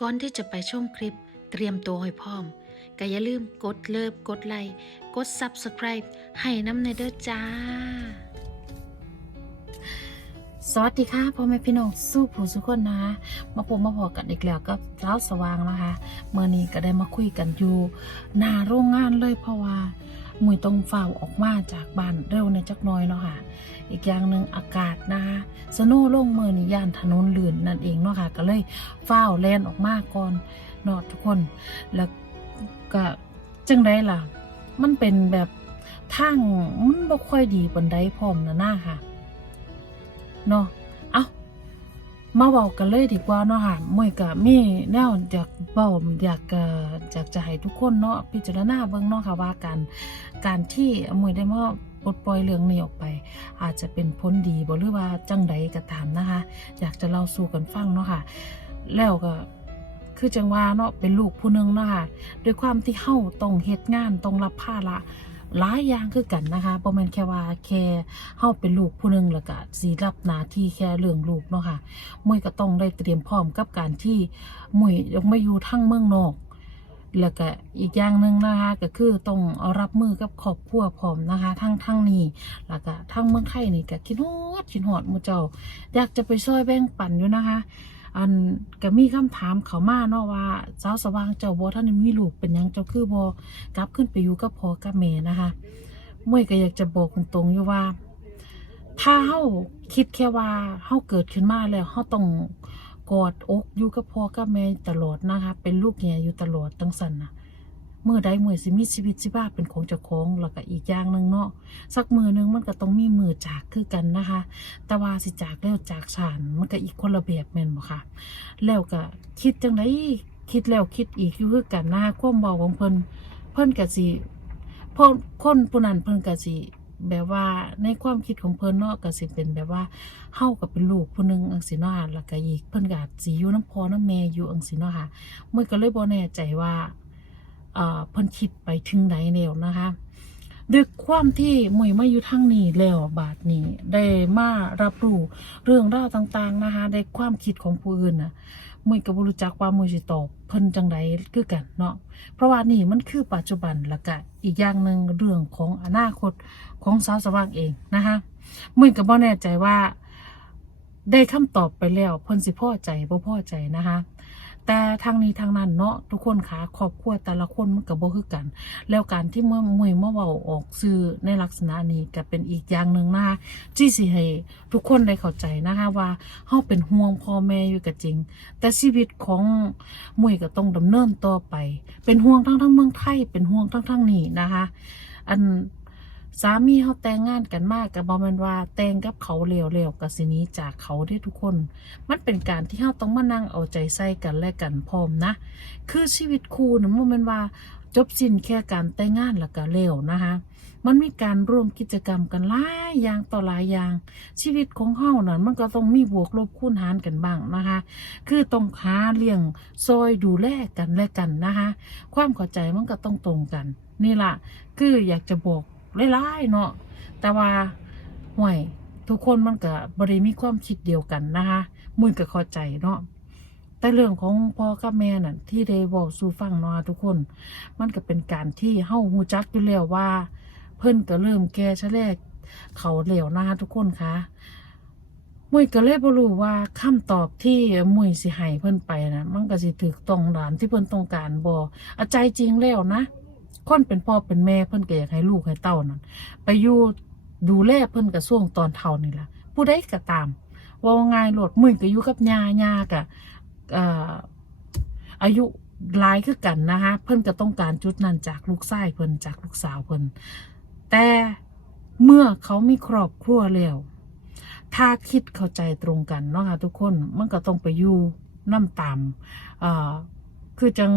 ก่อนที่จะไปชมคลิปเตรียมตัวให้พร้อมก็อย่าลืมกดเลิฟกดไลค์กด Subscribe ให้น้ำในเด้อจ้า สวัสดีค่ะพ่อแม่พี่น้องสู้ผู้สุกคนนะคะมาพบมาพอกันอีกแล้วกับเช้าสว่างนะคะเมื่อนี้ก็ได้มาคุยกันอยู่หน้าโรงงานเลยเพราะว่า มือต้องเฝ้าออกมาจากบ้านเร็วในจักน้อยเนาะค่ะ อีกอย่างหนึ่งอากาศนะคะสโนว์ลงมือนี่ย่านถนนลื่นนั่นเองเนาะค่ะ ก็เลยเฝ้าแลนออกมาก่อนเนาะทุกคน แล้วก็จังได้ล่ะ มันเป็นแบบทางมันบ่ค่อยดีปานใดพร้อมนะหน้าค่ะเนาะเอ มาเว้ากันเลยดีกว่าเนาะค่ะมวยกะมีแนวอยากเว้าอยากอยากจะให้ทุกคนเนาะพิจารณาเบิ่งเนาะค่ะว่าการการที่มวยได้มาปลดปล่อยเรื่องนี้ออกไป อาจจะเป็นผลดีบ่หรือว่าจังใดก็ตามนะคะ อยากจะเล่าสู่กันฟังเนาะค่ะ แล้วก็คือจังว่าเนาะเป็นลูกผู้นึงเนาะค่ะด้วยความที่เฮาต้องเฮ็ดงานต้องรับภาระ หลายอย่างคือกันนะคะบ่แม่นแค่ว่าแค่เฮาเป็นลูกผู้หนึงแล้วก็สิรับหน้าที่แค่เรื่องลูกเนาะค่ะมวยก็ต้องได้เตรียมพร้อมกับการที่มวยยังไม่อยู่ทั้งเมืองนอกแล้วก็อีกอย่างหนึ่งนะคะก็คือต้องรับมือกับครอบครัวพร้อมนะคะ ทั้งทั้งนี้แล้วก็ทั้งเมืองไทยนี่ก็คิดฮอดคิดฮอดหมู่เจ้า อยากจะไปช่วยแบ่งปันอยู่นะคะ อันก็มีคำถามเขามาเนาะว่าเจ้าสว่างเจ้าบ่ท่านมีลูกเป็นยังเจ้าคือบ่กลับขึ้นไปอยู่กับพ่อกับแม่นะคะมวยก็อยากจะบอกตรงๆอยู่ว่า ถ้าเฮาคิดแค่ว่าเฮาเกิดขึ้นมาแล้วเฮาต้องกอดอกอยู่กับพ่อกับแม่ตลอดนะคะ เป็นลูกแง่อยู่ตลอดตั้งสันนะ เมื่อใดเมื่อสิมีชีวิตสิบ้าเป็นของเจ้าของแล้วก็อีกอย่างหนึ่งเนาะสักมือหนึงมันก็ต้องมีมือจากคือกันนะคะแต่ว่าสิจากแล้วจากฉานมันก็อีกคนละแบบแม่นบ่ค่ะ แล้วก็คิดจังไดคิดแล้วคิดอีกอยู่คือกันหนะคะความเบาของเพิ่นเพิ่นก็สิเพิ่นคนผู้นั้นเพิ่นก็สิแบบว่าในความคิดของเพิ่นเนาะก็สิเป็นแบบว่าเฮาก็เป็นลูกผู้หนึงอังสิเนาะค่ะแล้วก็อีกเพิ่นก็สิอยู่น้ำพอน้ำแม่อยู่อังสิเนาะค่ะมันก็เลยบ่แน่ใจว่า เพิ่นคิดไปถึงไหนแล้วนะคะด้วยความที่มวยมาอยู่ทางนี้แล้วบาทนี้ได้มารับรู้เรื่องราวต่างๆนะคะในความคิดของผู้อื่นนะมวยก็บ่รู้จักว่ามวยสิตอบเพิ่นจังใดคือกันเนาะเพราะว่านี่มันคือปัจจุบันแล้วก็อีกอย่างหนึ่งเรื่องของอนาคตของสาวสว่างเองนะคะมวยก็บ่แน่ใจว่า ได้คำตอบไปแล้วเพิ่นสิพ่อใจบ่พ่อใจนะคะ แต่ทางนี้ทางนั้นเนาะทุกคนคะครอบครัวแต่ละคนมันก็บ่คือกัน แล้วการที่เมื่อมวยเมื่อเว้าออกสื่อในลักษณะนี้ก็เป็นอีกอย่างหนึ่งนะคะที่สิให้ทุกคนได้เข้าใจนะคะว่าเฮาเป็นห่วงพ่อแม่อยู่ก็จริง แต่ชีวิตของมวยก็ต้องดำเนินต่อไป เป็นห่วงทั้งทั้งเมืองไทยเป็นห่วงทั้งทั้งนี้นะคะอัน สามีเขาแต่งงานกันมากกับบอมันว่าแต่งกับเขาเร็วๆกับสินี้จากเขาได้ทุกคน มันเป็นการที่เราต้องมานั่งเอาใจใส่กันและกันพร้อมนะ คือชีวิตคู่นะมันเป็นว่าจบสิ้นแค่การแต่งงานแล้วก็เร็วนะคะมันมีการร่วมกิจกรรมกันหลายอย่างต่อหลายอย่าง ชีวิตของเฮานั้นมันก็ต้องมีบวกลบคูณหารกันบ้างนะคะ คือต้องหาเลี้ยงซอยดูแลกันและกันนะคะ ความเข้าใจมันก็ต้องตรงกัน นี่ล่ะคืออยากจะบอก หลายๆเนาะแต่ว่าห่วยทุกคนมันก็บริมีความคิดเดียวกันนะคะมุ้ยก็เข้าใจเนาะแต่เรื่องของพ่อกับแม่น่ะที่ได้บอกสู่ฟังเนาะทุกคน มันก็เป็นการที่เฮาฮู้จักอยู่แล้วว่า เพิ่นก็เริ่มแก่ชะแลกเขาแล้วนะคะทุกคนคะมุ้ยก็เลยบ่รู้ว่าคำตอบที่มุ้ยสิให้เพิ่นไปนะมันก็สิถูกต้องตามที่เพิ่นต้องการบ่เอใจจริงแล้วนะ คนเป็นพ่อเป็นแม่เพิ่นก็อยากให้ลูกให้เต้านั่นไปอยู่ดูแลเพิ่นกระส่วงตอนเท่านี่ล่ะ ผู้ใดก็ตาม ว่าง่ายโลดมือก็อยู่กับยายากะเอ่อายุหลายคือกันนะคะเพิ่นก็ต้องการจุดนั้นจากลูกชายเพิ่นจากลูกสาวเพิ่นแต่เมื่อเขามีครอบครัวแล้วถ้าคิดเข้าใจตรงกันเนาะค่ะทุกคนมันก็ต้องไปอยู่น้ำตามอ่อ คือจัง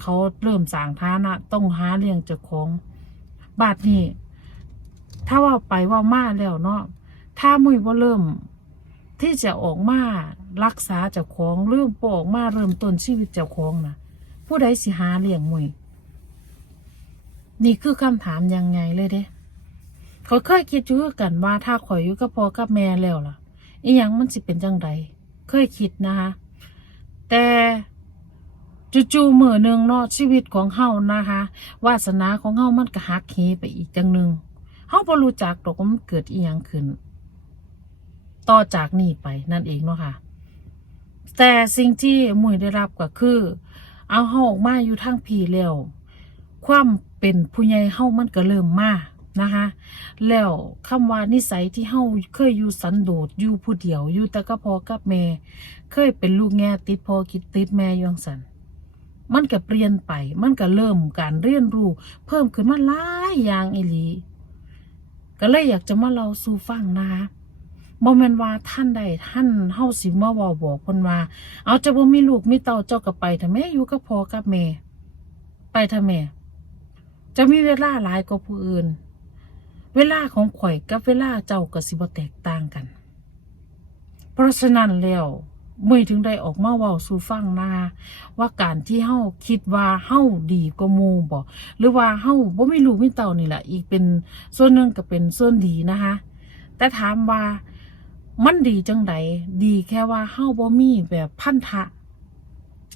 เขาเริ่มสร้างฐานะต้องหาเลี้ยงเจ้าของบาทนี้ ถ้าว่าไปว่ามาแล้วเนาะถ้ามุ้ยว่าเริ่ม ที่จะออกมารักษาเจ้าของเริ่มปออกมาเริ่มต้นชีวิตเจ้าของนะผู้ใดสิหาเลี้ยงมุ้ยนี่คือคำถามยังไงเลยเด้เขาเคยคิดอยู่กันว่าถ้าข่อยอยู่กับพ่อกับแม่แล้วล่ะอีหยังมันสิเป็นจังไดเคยคิดนะคะแต่ จู่ๆมือหนึ่งเนาะชีวิตของเฮานะคะวาสนาของเฮามันก็หักเหไปอีกจังหนึ่งเฮาบ่รู้จักดอกว่ามันเกิดอีหยังขึ้น ต่อจากนี้ไปนั่นเองเนาะค่ะ แต่สิ่งที่มุยได้รับก็คือ เอาเฮาออกมาอยู่ทางพีแล้ว ความเป็นผู้ใหญ่เฮามันก็เริ่มมานะคะ แล้วคำว่านิสัยที่เฮาเคยอยู่สันโดษอยู่ผู้เดียวอยู่แต่ก็พอกับแม่ เคยเป็นลูกแง่ติดพอคิดติดแม่ยังสัน มันก็เปลี่ยนไป มันก็เริ่มการเรียนรู้ เพิ่มขึ้นมาหลายอย่างอีหลีก็เลยอยากจะมาเล่าสู่ฟังนะคะบ่แม่นว่าท่านใดท่านเฮาสิมาวาบอกเพิ่นว่า เอาจะบ่มีลูกมีเต้าเจ้าก็ไปเถอะแม่อยู่กับพ่อกับแม่ไปเถอะแม่จะมีเวลาหลายกว่าผู้อื่น เวลาของข่อยกับเวลาเจ้าก็สิบ่แตกต่างกัน เพราะฉะนั้นแล้ว มื่อถึงได้ออกมาเว้าสู่ฟังนะคะว่าการที่เฮาคิดว่าเฮาดีกว่าหมู่บ่หรือว่าเฮาบ่มีลูกมีเต้านี่แหละอีกเป็นส่วนหนึ่งก็เป็นส่วนดีนะคะแต่ถามว่ามันดีจังไดดีแค่ว่าเฮาบ่มีแบบพันธะ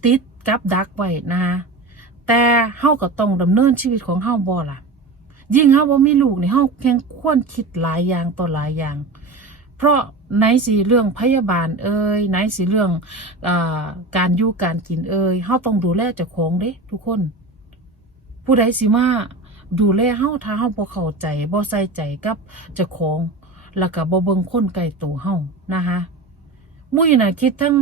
ติดกับดักไว้นะคะแต่เฮาก็ต้องดำเนินชีวิตของเฮาบ่ล่ะ ยิ่งเฮาบ่มีลูกนี่เฮาแค่ควรคิดหลายอย่างต่อหลายอย่าง เพราะไหนสิเรื่องพยาบาลเอ่ยไหนสิเรื่องอการอยู่การกินเอ่ยเฮาต้องดูแลเจ้าของเด้ทุกคน ผู้ใดสิมาดูแลเฮาถ้าเฮาบ่เข้าใจบ่ใส่ใจกับเจ้าของ แล้วก็บ่เบิ่งคนใกล้ตัวเฮานะคะ มุ้ยน่ะคิดทั้ง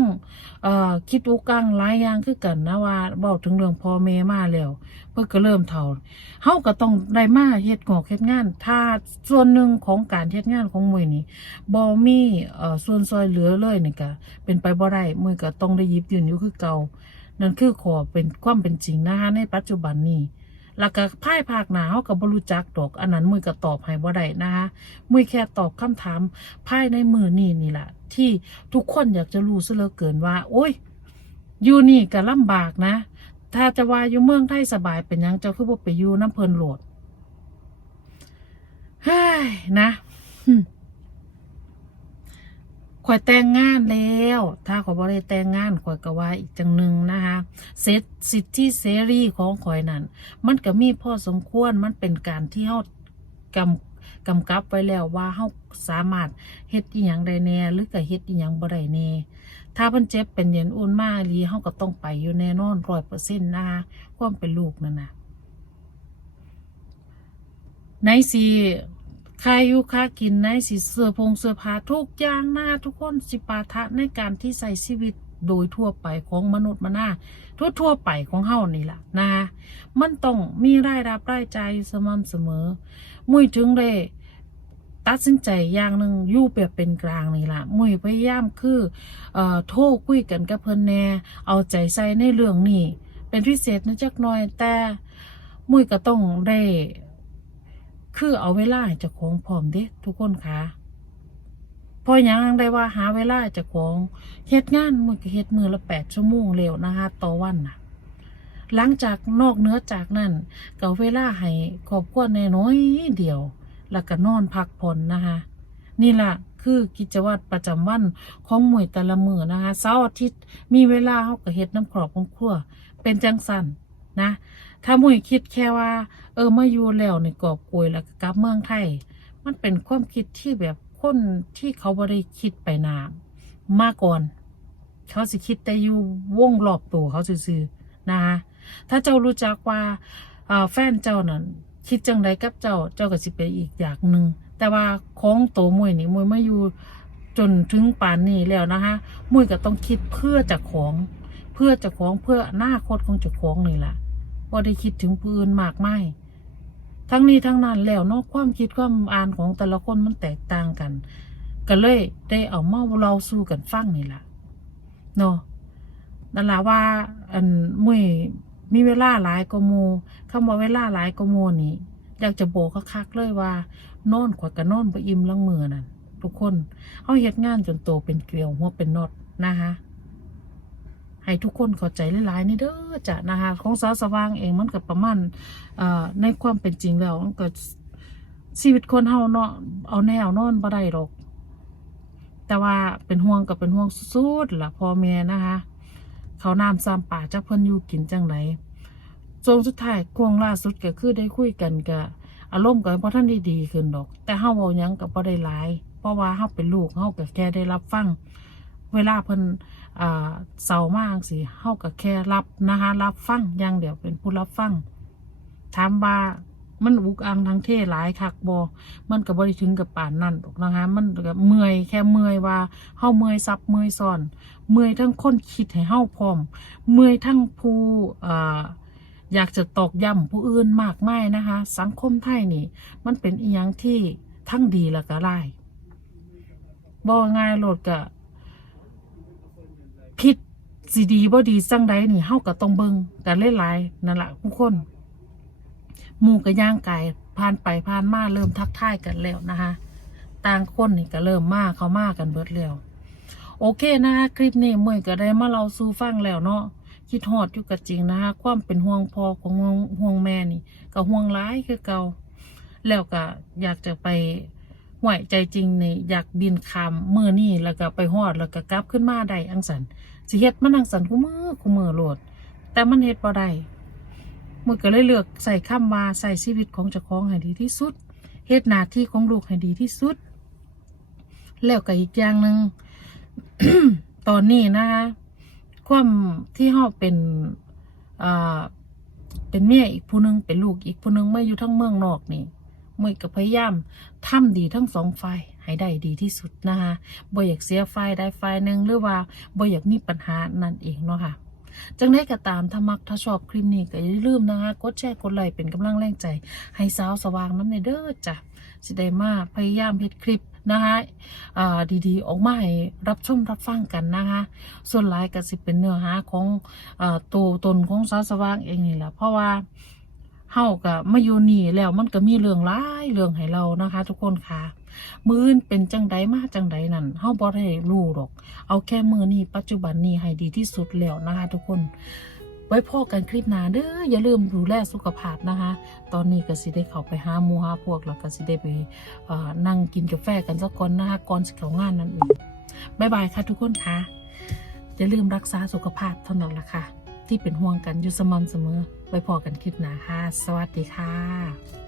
เอ่อคิดอุกังหลายอย่างคือกันนะว่าเว้าถึงเรื่องพ่อแม่มาแล้วเพิ่นก็เริ่มเฒ่าเฮาก็ต้องได้มาเฮ็ดงอกเฮ็ดงาน ถ้าส่วนหนึ่งของการเฮ็ดงานของมวยนี่บ่มีเอ่อส่วนซอยเหลือเลยนี่ก็เป็นไปบ่ได้มวยก็ต้องได้ยิบยืนอยู่คือเก่านั่นคือขอเป็นความเป็นจริงนะคะในปัจจุบันนี้ แล้วก็ภายภาคหนาเฮาก็บ่รู้จักดอก อันนั้นมวยก็ตอบให้บ่ได้นะคะมวยแค่ตอบคำถามภายในมือนี้นี่แหละที่ทุกคนอยากจะรู้ซะเหลือเกินว่า โอ้ยอยู่นี่ก็ลำบากนะ ถ้าจะว่าอยู่เมืองไทยสบายเป็นยังเจ้าคือบ่ไปอยู่น้ำเพลินโหลดเฮ้ยนะ ข่อยแต่งงานแล้ว ถ้าข่อยบ่ได้แต่งงานข่อยก็ว่าอีกจังหนึ่งนะคะเสร็จสิทธิเสรีของข่อยนั่น มันก็มีพ่อสมควรมันเป็นการที่เฮากำกำกับไว้แล้วว่าเฮาสามารถเฮ็ดอีหยังได้แน่หรือก็เฮ็ดอีหยังบ่ได้แน่ถ้าเพิ่นเจ็บเป็นเย็นอุ่นมากลีเฮาก็ต้องไปอยู่แน่นอนร้อยเปอร์เซ็นต์นะคะความเป็นลูกนั่นนะไหนสิ ใคายอยู่ค่ากินไหนสิเสื้อผงเสื้อผ้าทุกอย่างหนะทุกคนสิปาทะในการที่ใส่ชีวิตโดยทั่วไปของมนุษย์มานาทั่วทั่วไปของเฮานี่ล่ะนะคะมันต้องมีรายรับรายจ่ายอยู่สม่ำเสมอ มุยถึงได้ตัดสินใจอย่างหนึ่งยู่แบบเป็นกลางนี่ละมุยพยายามคือเอ่อโทรคุยกันกับเพิ่นแหน่เอาใจใส่ในเรื่องนี้เป็นพิเศษนะจักหน่อยแต่มุยก็ต้องได้ คือเอาเวลาจ้าของพร้อมเด้ทุกคนค่ะพออย่างได้ว่าหาเวลาจ้าของเฮ็ดงานมือก็เฮ็ดมือละแปดชั่วโมงเร็วนะคะต่อวันน่ะ หลังจากนอกเนื้อจากนั้นก็เอาเวลาให้ครอบครัวน้อยเดียว แล้วก็นอนพักผ่อนนะคะนี่ล่ะคือกิจวัตรประจำวันของหมวยแต่ละมือนะคะเสาร์อาทิตย์มีเวลาเขาก็เฮ็ดน้ำครอบของครัว เป็นจังสัน นะ ถ้าหมวยคิดแค่ว่า เออมาอยู่แล้วในกอบโกยแล้วกลับเมืองไทย มันเป็นความคิดที่แบบคนที่เขาบ่ได้คิดไปนานมาก่อน เขาสิคิดแต่อยู่วงรอบตัวเขาซื่อๆนะคะถ้าเจ้ารู้จักว่าแฟนเจ้านั่นคิดจังใดกับเจ้าเจ้าก็สิเป็นอีกอย่างหนึ่งแต่ว่าของโตวมวยนี่มวยมาอยู่จนถึงป่านนี้แล้วนะคะมวยก็ต้องคิดเพื่อจากของ เพื่อจากของเพื่ออนาคตของจ้าของนี่แหละ ว่ได้คิดถึงผู้อื่นมากไม่ทั้งนี้ทั้งนั้นแล้วเนาะความคิดความอ่านของแต่ละคนมันแตกต่างกัน ก็เลยได้เอามาเราสู้กันฟังนี่แหละเนาะนั่นละว่า อันมุ้ยมีเวลาหลายกว่าหมูคำว่าเวลาหลายกว่าหมูนี่อยากจะบอกคักๆเลยว่านอนขวดกับนอนไปอิ่มลังมือนั่นทุกคนเขาเฮ็ดงานจนโตเป็นเกลียวหัวเป็นนอตนะคะ ให้ทุกคนเข้าใจหลายๆนี่เด้อจ้ะนะคะของสาวสว่างเองมันก็ประมาณเอ่อในความเป็นจริงแล้วมันก็ชีวิตคนเฮาเนาะเอาแนวนอนบ่ได้หรอก แต่ว่าเป็นห่วงกับเป็นห่วงสุดๆล่ะพ่อแม่นะคะ เขาน้ำซ้ำป่าจักเพิ่นอยู่กินจังไหนทรงสุดท้ายควงล่าสุดก็คือได้คุยกันกะอารมณ์ก็บ่ทันได้ดีขึ้นดอก แต่เฮาเว้ายังก็บ่ได้หลาย เพราะว่าเฮาเป็นลูกเฮาก็แค่ได้รับฟัง เวลาเพิ่น เศร้ามากสิเฮาก็แค่รับนะคะรับฟังอย่างเดียวเป็นผู้รับฟังถามว่ามันอุกอังทางเทหลายคักบอมันก็บ่ได้ถึงกับป่านนั่นนะคะ มันก็เมื่อยแค่เมื่อยว่าเฮาเมื่อยซับเมื่อยซ้อน เมื่อยทั้งคนคิดให้เฮาพร้อม เมื่อยทั้งผู้อ่าอยากจะตอกย้ำผู้อื่นมากมายนะคะ สังคมไทยนี่ มันเป็นอีหยังที่ทั้งดีและก็ร้ายบ่ง่ายโลดก็ คิดสิดีบ่ดีจังใดนี่เฮาก็ต้องเบิ่งกันหลายนั่นละผู้คนหมู่ก็ย่างไก่ผ่านไปผ่านมาเริ่มทักทายกันแล้วนะคะต่างคนนี่ก็เริ่มมาเขามากันเบิดแล้วโอเคนะคะคลิปนี้มื่อยก็ได้มาเราสู่ฟังแล้วเนาะคิดฮอดอยู่กับจริงนะคะความเป็นห่วงพ่อของห่วงห่วงแม่นี่ก็ห่วงร้ายคือเก่าแล้วก็อยากจะไป หวใจจริงนี่อยากบินคำมือนี่แล้วก็ไปฮอดแล้วก็กลับขึ้นมาได้อังสันสิเฮ็ดมันอังสันคู่มือคู่มือโหลด แต่มันเฮ็ดบ่ได้มือก็เลยเลือกใส่คำว่าใส่ชีวิตของเจ้าของให้ดีที่สุดเฮ็ดหน้าที่ของลูกให้ดีที่สุด แล้วก็อีกอย่างหนึ่งตอนนี้นะคะความที่เฮาเป็นอ่าเป็นเมียอีกผู้หนึงเป็นลูกอีกผู้หนึงไม่อยู่ทั้งเมืองนอกนี่ มื่อก็พยายามทำดีทั้งสองฝ่ายให้ได้ดีที่สุดนะคะบ่อยากเสียฝ่ายใดฝ่ายหนึ่งหรือว่าบ่อยากมีปัญหานั่นเองเนาะค่ะจังได้ก็ตามถ้ามักถ้าชอบคลิปนี้ก็อย่าลืมนะคะกดแชร์กดไลค์เป็นกำลังแรงใจ ให้สาวสว่างน้ำในเด้อจ้ะสิได้มากพยายามเฮ็ดคลิปนะคะดีๆ ออกมาให้รับชมรับฟังกันนะคะส่วนหลายก็สิเป็นเนื้อหาของอตัวตนของสาวสว่างเองนี่แหละเพราะว่า เฮาก็มาอยู่นี่แล้วมันก็มีเรื่องหลายเรื่องให้เรานะคะ ทุกคนค่ะมืออื่นเป็นจังใดมาจังใดนั่นเฮาบ่ได้รู้หรอก เอาแค่มือนี้ปัจจุบันนี้ให้ดีที่สุดแล้วนะคะ ทุกคน ไว้พอกันคลิปหน้าเด้ออย่าลืมดูแลสุขภาพนะคะ ตอนนี้ก็สิได้เข้าไปหาหมูหาพวกแล้วก็สิได้ไปนั่งกินกาแฟกันสักก่อนนะคะก่อนสิเข้างานนั่นเองบ๊ายบายค่ะทุกคนค่ะอย่าลืมรักษาสุขภาพเท่านั้นละค่ะ ที่เป็นห่วงกันอยู่สม่ำเสมอไว้พอกันคลิปหน้าค่ะ สวัสดีค่ะ